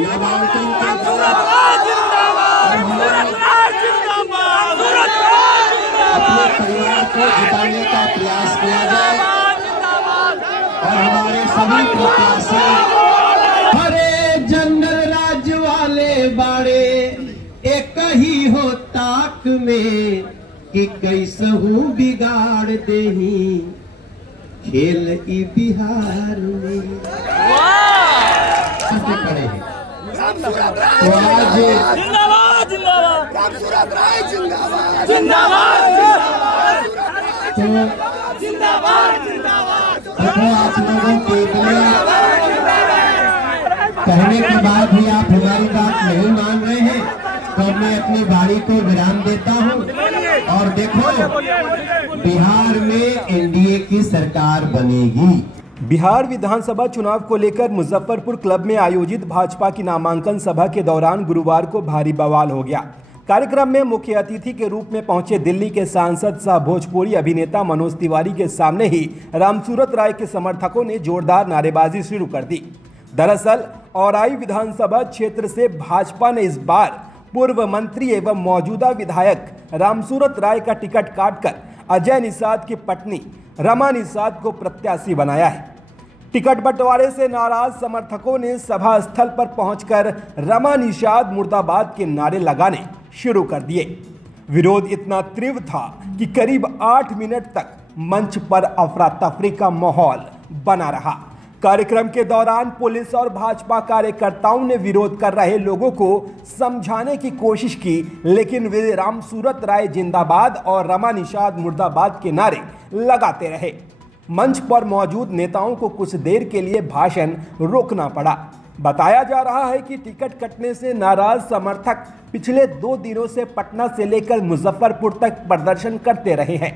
नामांकन अपने परिवार को जिताने का प्रयास किया जाए और हमारे सभी प्रत्याशी हरे जंगल राज वाले बाड़े एक ही हो ताक में कि कैसहू बिगाड़ देही खेल ई बिहार में खड़े हैं। तो आज जिंदाबाद जिंदाबाद रामसूरत राय जिंदाबाद जिंदाबाद जिंदाबाद जिंदाबाद देखो आप लोगों के लिए कहने के बाद भी आप हमारी बात नहीं मान रहे हैं तो मैं अपनी वाणी को विराम देता हूं। और देखो बिहार में एनडीए की सरकार बनेगी। बिहार विधानसभा चुनाव को लेकर मुजफ्फरपुर क्लब में आयोजित भाजपा की नामांकन सभा के दौरान गुरुवार को भारी बवाल हो गया। कार्यक्रम में मुख्य अतिथि के रूप में पहुंचे दिल्ली के सांसद सह भोजपुरी अभिनेता मनोज तिवारी के सामने ही रामसूरत राय के समर्थकों ने जोरदार नारेबाजी शुरू कर दी। दरअसल औराई विधानसभा क्षेत्र से भाजपा ने इस बार पूर्व मंत्री एवं मौजूदा विधायक रामसूरत राय का टिकट काटकर अजय निषाद की पत्नी रमा निषाद को प्रत्याशी बनाया है। टिकट बंटवारे से नाराज समर्थकों ने सभा स्थल पर पहुंचकर रमा निषाद मुर्दाबाद के नारे लगाने शुरू कर दिए। विरोध इतना तीव्र था कि करीब 8 मिनट तक मंच पर अफरा तफरी का माहौल बना रहा। कार्यक्रम के दौरान पुलिस और भाजपा कार्यकर्ताओं ने विरोध कर रहे लोगों को समझाने की कोशिश की, लेकिन वे रामसूरत राय जिंदाबाद और रमा निषाद मुर्दाबाद के नारे लगाते रहे। मंच पर मौजूद नेताओं को कुछ देर के लिए भाषण रोकना पड़ा। बताया जा रहा है कि टिकट कटने से नाराज समर्थक पिछले 2 दिनों से पटना से लेकर मुजफ्फरपुर तक प्रदर्शन करते रहे हैं।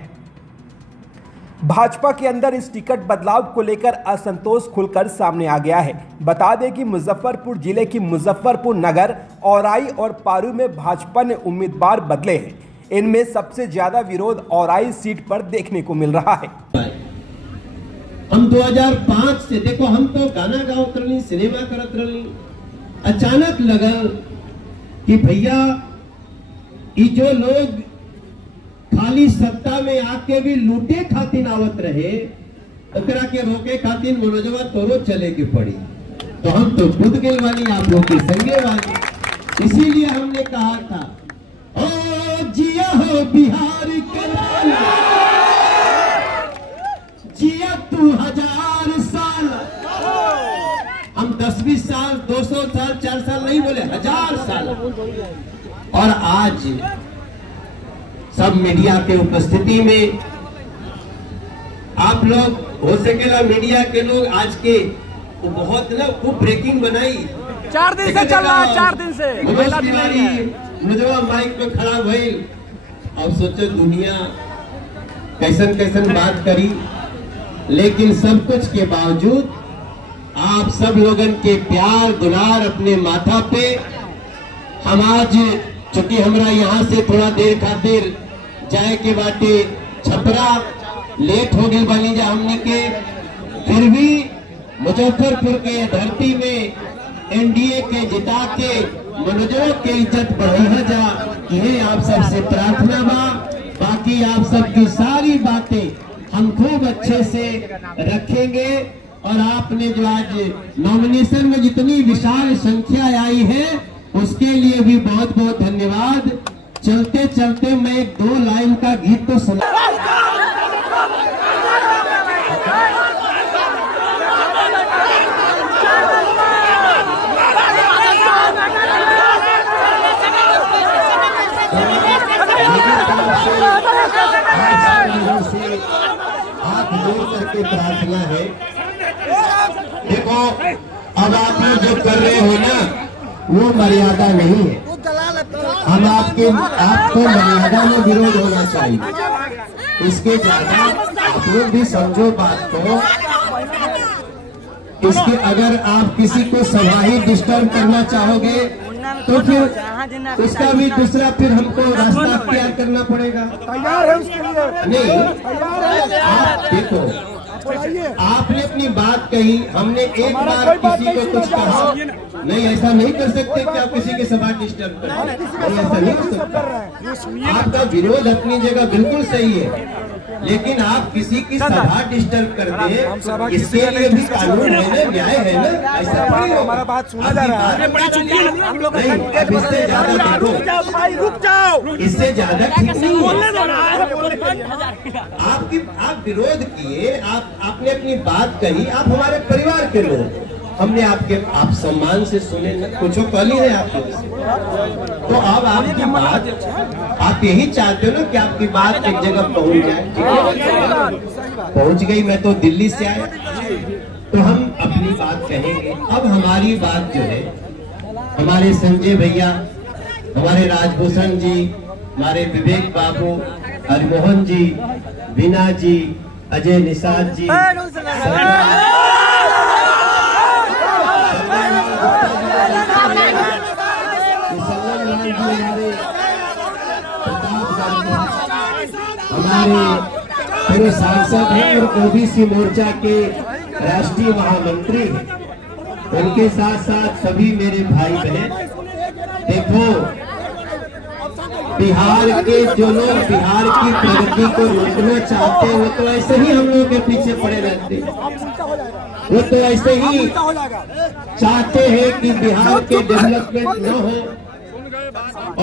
भाजपा के अंदर इस टिकट बदलाव को लेकर असंतोष खुलकर सामने आ गया है। बता दें कि मुजफ्फरपुर जिले की मुजफ्फरपुर नगर, औराई और पारू में भाजपा ने उम्मीदवार बदले हैं। इनमें सबसे ज्यादा विरोध औराई सीट पर देखने को मिल रहा है। हम 2005 से देखो, हम तो गाना गाओ कर ली, सिनेमा करत रही। अचानक लगल कि भैया ये जो लोग खाली सत्ता में आके भी लूटे खातिर आवत रहे, ओकरा के रोके खातिर मनोजवा तोरो चले के पड़ी। तो हम तो खुद गेल वाली, आप लोग के संगे वाली। इसीलिए हमने कहा था, ओ जिया हो बिहार के लाल, जिया तू 1000 साल। हम 10-20 साल, 200 साल, 4 साल नहीं बोले, 1000 साल। और आज सब मीडिया के उपस्थिति में आप लोग, हो सकेला मीडिया के लोग आज के तो बहुत ना खूब ब्रेकिंग बनाई। 4 दिन से चल रहा है, 4 दिन से मुझे माइक पे खड़ा भइल। अब सोचो दुनिया कैसन कैसन बात करी, लेकिन सब कुछ के बावजूद आप सब लोगन के प्यार दुलार अपने माथा पे हम आज, चूंकि हमरा यहाँ से थोड़ा देर खातिर जाए के बाटे छपरा, लेट हो गई बनी जा हमने के, फिर भी मुजफ्फरपुर के धरती में एनडीए के जिता के मनोजवा के इज्जत बढ़ा जा, ये आप सबसे प्रार्थना बा। बाकी आप सबकी सारी बातें हम खूब अच्छे से रखेंगे। और आपने जो आज नॉमिनेशन में जितनी विशाल संख्या आई है उसके लिए भी बहुत बहुत धन्यवाद। चलते चलते मैं 1-2 लाइन का गीत तो सुना। हाथ जोड़ करके प्रार्थना है। देखो, अब आप लोग जो कर रहे हो ना, वो मर्यादा नहीं है। हम आपको मर्यादा में विरोध होना चाहिए। इसके ज्यादा आप लोग भी समझो बात को। इसके अगर आप किसी को सभा ही डिस्टर्ब करना चाहोगे तो फिर उसका भी दूसरा फिर हमको रास्ता अख्तियार करना पड़ेगा। तैयार है उसके लिए। नहीं, आप देखो, आपने अपनी बात कही, हमने एक बार किसी को कुछ कहा नहीं, ऐसा नहीं कर सकते कि आप किसी की सभा डिस्टर्ब करें, नहीं ऐसा नहीं कर सकते। आपका विरोध अपनी जगह बिल्कुल सही है, लेकिन आप किसी की सभा डिस्टर्ब कर दे, इसके लिए भी कानून है ना, न्याय है ना, ऐसा नहीं हो। हमारा बात सुना जा रहा है। इससे ज्यादा रुक जाओ, इससे ज्यादा ठीक नहीं है। आप विरोध किए, आपने अपनी बात कही, आप हमारे परिवार के लोग, हमने आप सम्मान से सुने, कुछ कली है आपके, तो अब आपकी बात, आप यही चाहते हो ना कि आपकी बात एक जगह पहुंच जाए, पहुंच गई। मैं तो दिल्ली से आया, तो हम अपनी बात कहेंगे। अब हमारी बात जो है, हमारे संजय भैया, हमारे राजभूषण जी, हमारे विवेक बाबू, हरिमोहन जी, बीना जी, अजय निषाद जी, हमारे सांसद हैं और ओबीसी मोर्चा के राष्ट्रीय महामंत्री हैं, उनके साथ साथ सभी मेरे भाई बहन। देखो, बिहार के जो लोग बिहार की प्रगति को रोकना चाहते हैं, वो तो ऐसे ही हम लोगों के पीछे पड़े रहते हैं, वो तो ऐसे ही चाहते हैं कि बिहार के डेवलपमेंट न हो।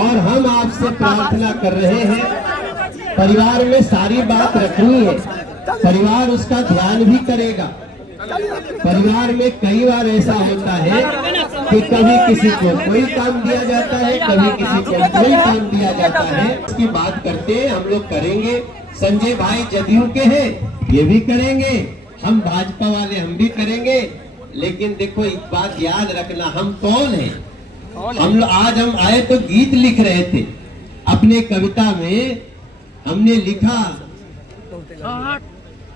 और हम आपसे प्रार्थना कर रहे हैं, परिवार में सारी बात रखनी है, परिवार उसका ध्यान भी करेगा। परिवार में कई बार ऐसा होता है कि कभी किसी को कोई काम दिया जाता है, कभी किसी को कोई काम दिया जाता है। इसकी बात करते हैं, हम लोग करेंगे। संजय भाई जदयू के हैं, ये भी करेंगे, हम भाजपा वाले हम भी करेंगे। लेकिन देखो, एक बात याद रखना, हम कौन है? हम लोग आज हम आए तो गीत लिख रहे थे, अपने कविता में हमने लिखा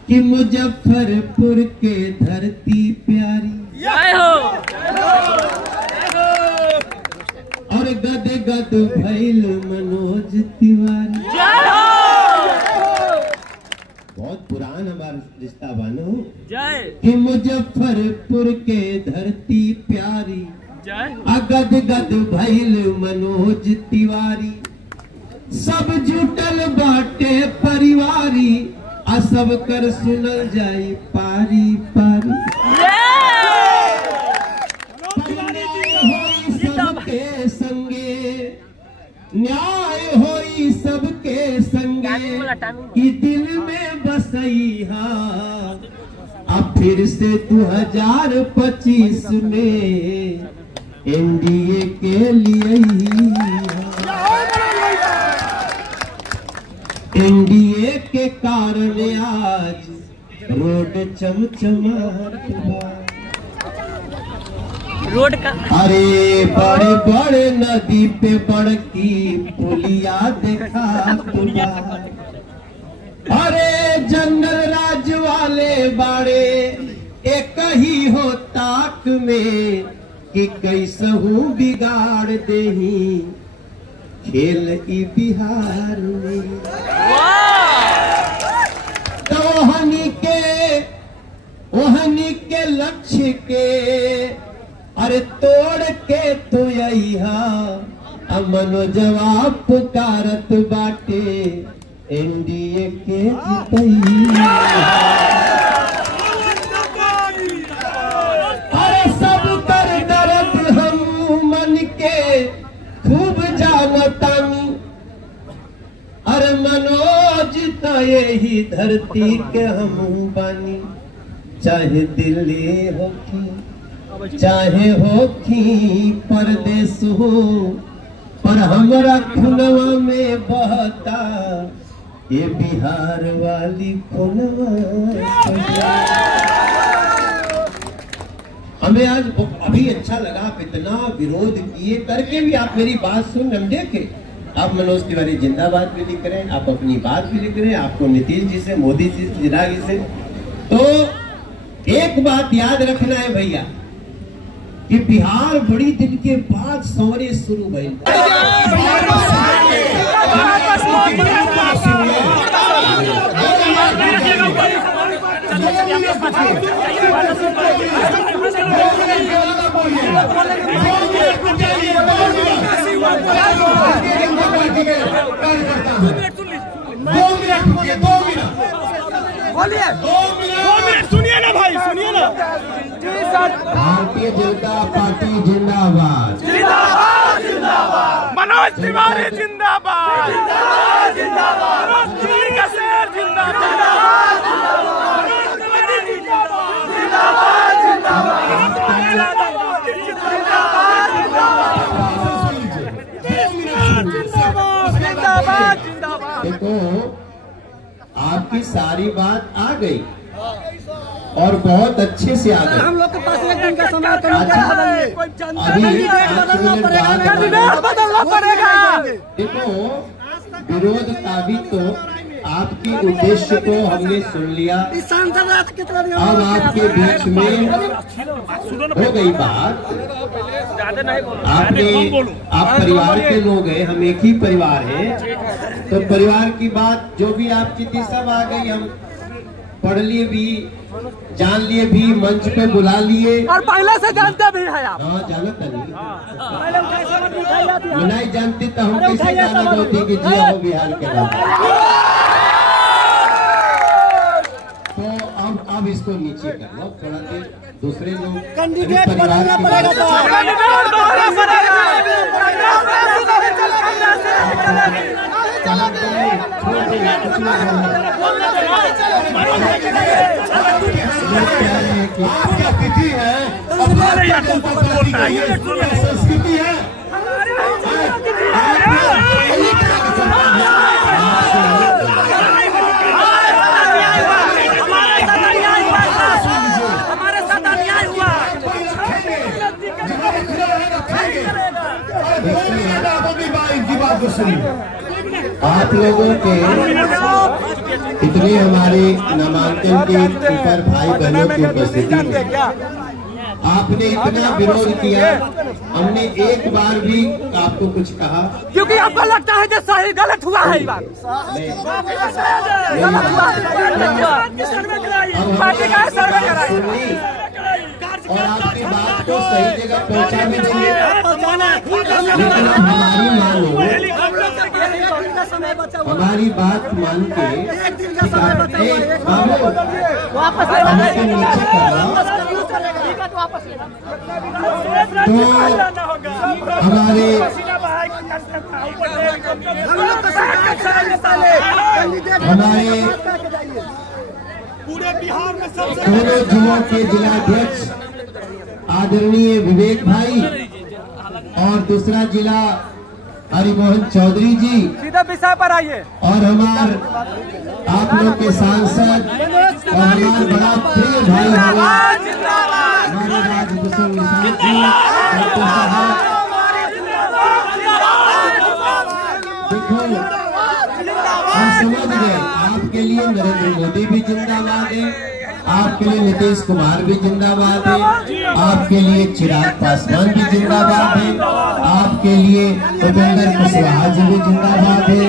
कि मुजफ्फरपुर के धरती प्यारी और गद गद भइल मनोज तिवारी। बहुत पुरान हमारा रिश्ता बानो, कि मुजफ्फरपुर के धरती प्यारी अगद गद भइल मनोज तिवारी। सब जुटल बाटे परिवारी, आ सब कर सुनल जाई पारी पारी। होई सबके संगे, न्याय होई सबके संगे, कि दिल में बसैहा अब फिर से 2025 में एनडीए के लिए, एनडीए के कारण आज रोड चमचमात रोड का। अरे बड़े बड़े नदी पे बड़की पुलिया देखा तुला। अरे जंगल राज वाले बाड़े एक ही हो ताक में, कि कैसहू बिगाड़ देही खेल ई बिहार में। तो ओहनी के लक्ष्य के अरे तोड़ के तो यहा अमनो जवाब पुकारत बाटे एनडीए के जितैया। अरे सब कर दर्द हम मन के खूब जानतानी। अरे मनोज तो यही धरती के हम बानी, चाहे दिल्ली हो की चाहे हो की परदेश हो, पर हमरा खुनवा में बहता ये बिहार वाली खुनवा। हमें आज अभी अच्छा लगा, आप इतना विरोध किए करके भी आप मेरी बात सुन समझे के आप मनोज तिवारी जिंदाबाद भी लिख रहे हैं, आप अपनी बात भी लिख रहे हैं, आपको नीतीश जी से, मोदी जी से, जिनागी से। तो एक बात याद रखना है भैया कि बिहार बड़ी दिन के बाद सौरे शुरू भइल। सुनिए ना भाई, सुनिए ना। भारतीय जनता पार्टी जिंदाबाद, जिंदाबाद जिंदाबाद। मनोज तिवारी जिंदाबाद, जिंदाबाद जिंदाबाद। मनोज तिवारी का शेर जिंदाबाद, मनोज तिवारी जिंदाबाद, जिंदाबाद जिंदाबाद। जिंदाबाद जिंदाबाद। देखो आपकी सारी बात आ गई और बहुत अच्छे से आ गई। हम लोग के पास एक दिन का समय अभी 5 मिनट बदलना पड़ेगा। देखो विरोध का भी तो आपके उद्देश्य को हमने सुन लिया। अब आपके बीच में हो गई बात। आप परिवार के लोग हैं, हम एक ही परिवार हैं, तो परिवार की बात जो भी आपकी थी सब आ गई। हम पढ़ लिए भी, जान लिए भी, मंच पे बुला लिए और पहले से जानते भी है आप। हाँ जानता नहीं, नहीं जानती तो हम कैसे गाना गाती कि जिया हो बिहार के नाम। तो अब इसको नीचे कर लो थोड़ा देर, दूसरे लोग कैंडिडेट बनाना पड़ेगा। आपका तिथि है, संस्कृति है। हमारे साथ अन्याय हुआ। इनकी बात को सुनिए। आप लोगों के इतने हमारे नामांकन के ऊपर भाई बहनों की उपस्थिति में आपने इतना विरोध किया, हमने एक बार भी आपको कुछ कहा? क्योंकि आपको लगता है कि सही गलत हुआ है। ये बात पार्टी का सर्वे कराई और आपकी बात को सही जगह पहुंचा भी देंगे। हमारी मानो, हमारी बात मान के वापस तो हमारे पूरे बिहार में दोनों जिलों के जिलाध्यक्ष आदरणीय विवेक भाई और दूसरा जिला हरिमोहन चौधरी जी, सीधा विषय पर आइए। और आप लोग के सांसद और हमारे बड़ा प्रिय भाई हमारे राजभूषण निषाद जी, डॉक्टर साहब। देखो हम समझ गए, आपके लिए नरेंद्र मोदी भी जिंदाबाद है, आपके लिए नीतीश कुमार भी जिंदाबाद है, आपके लिए चिराग पासवान भी जिंदाबाद है, आपके लिए उपेंद्र कुशवाहा जी भी जिंदाबाद है,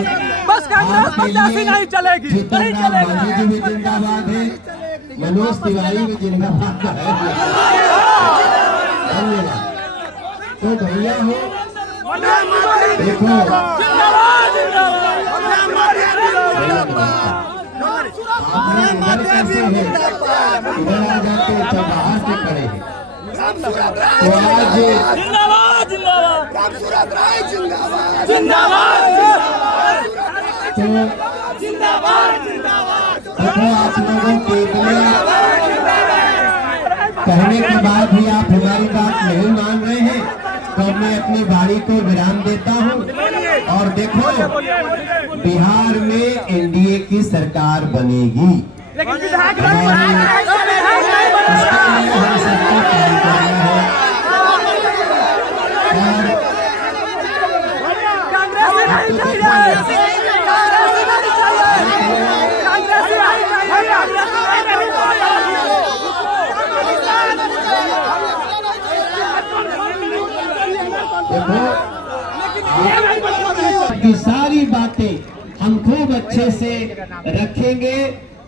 बस कांग्रेस बर्दाश्त नहीं चलेगी, नहीं चलेगी। मांझी जी भी जिंदाबाद है, मनोज तिवारी भी जिंदाबाद है। धन्यवाद। तो भैया हो देखो कैसे है, इधर आ जाते बाहर से खड़े हैं। तो आज जिंदाबाद जिंदाबाद जिंदाबाद जिंदाबाद जिंदाबाद। देखो आप लोगों के कहने के बाद भी आप हमारी बात नहीं मान रहे हैं, तो मैं अपनी बारी को विराम देता हूं। और देखो बिहार में एनडीए की सरकार बनेगी, लेकिन विधायक उसके लिए हम सबको काम करना है। कांग्रेस से नहीं चाहिए, कांग्रेस से नहीं चाहिए, कांग्रेस से नहीं देखो की सारी बातें हम खूब अच्छे से रखेंगे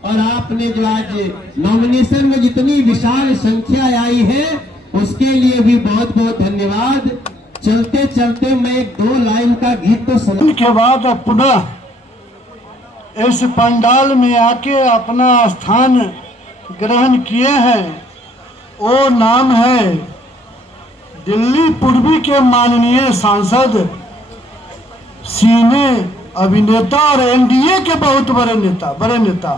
और आपने जो आज नॉमिनेशन में जितनी विशाल संख्या आई है उसके लिए भी बहुत बहुत धन्यवाद। चलते चलते मैं एक 2 लाइन का गीत तो सुन के बाद पुनः इस पंडाल में आके अपना स्थान ग्रहण किए हैं। वो नाम है दिल्ली पूर्वी के माननीय सांसद, सिने अभिनेता और एनडीए के बहुत बड़े नेता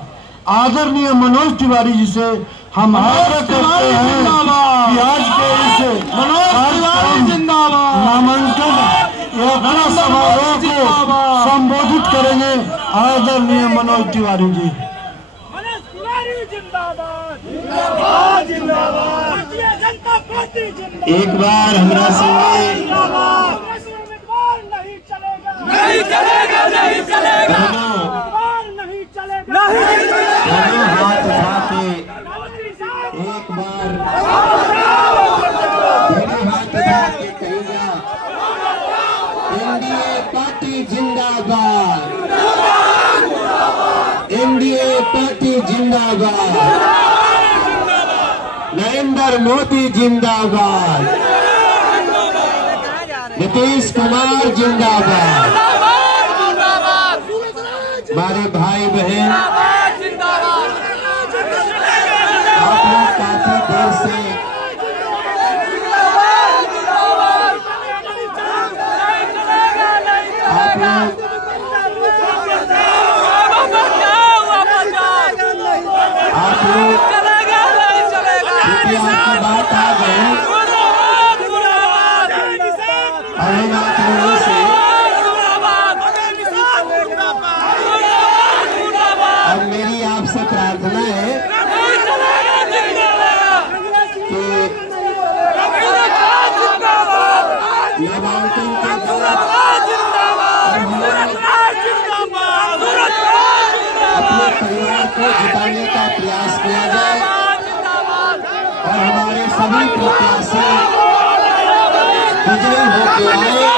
आदरणीय मनोज तिवारी जी से हम आग्रह करते हैं कि आज के इस नामांकन यात्रा समारोह को संबोधित करेंगे आदरणीय मनोज तिवारी जी। एक बार हमरा संगे नहीं चलेगा, नहीं चलेगा, नहीं चलेगा, दोनों हाथ उठा के एक बार दोनों हाथ उठा के कहेगा एनडीए पार्टी जिंदाबाद, एनडीए पार्टी जिंदाबाद, नरेंद्र मोदी जिंदाबाद, नीतीश कुमार जिंदाबाद। हमारे भाई बहन आप लोग काफी देर से आप लोग आपकी बात आ गई और हम आप लोगों से अब मेरी आपसे प्रार्थना है कि नामांकन के अपने परिवार को जिताने का प्रयास किया जाए और हमारे सभी प्रत्याशी विजयी होकर आए।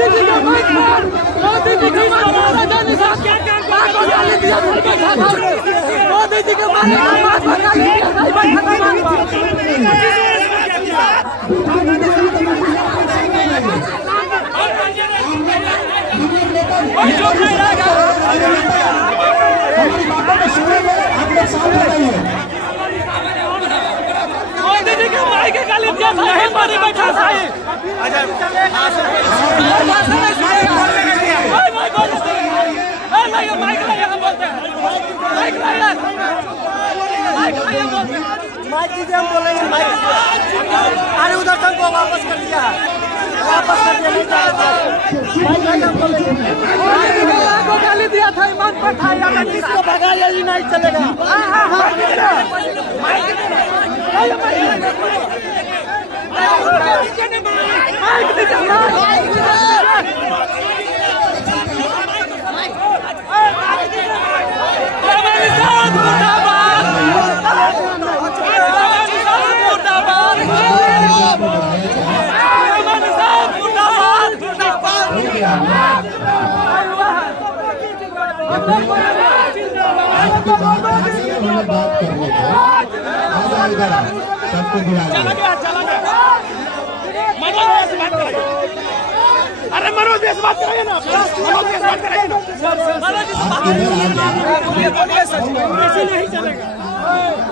मोदी जी का मोदी जी की मोदी जी के मोदी जी के माई के गाली दिया था हमारी बैठा था माइक दीजिए हम बोलेंगे अरे उधर तक को वापस कर दिया गाली दिया था ईमान पर था अगर किसको भगाया ही नहीं चलेगा बात करने को सबको गिरा अरे मनोज से बात कराइए ना मनोज से बात कराइए ना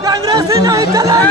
कांग्रेस नहीं चलेगा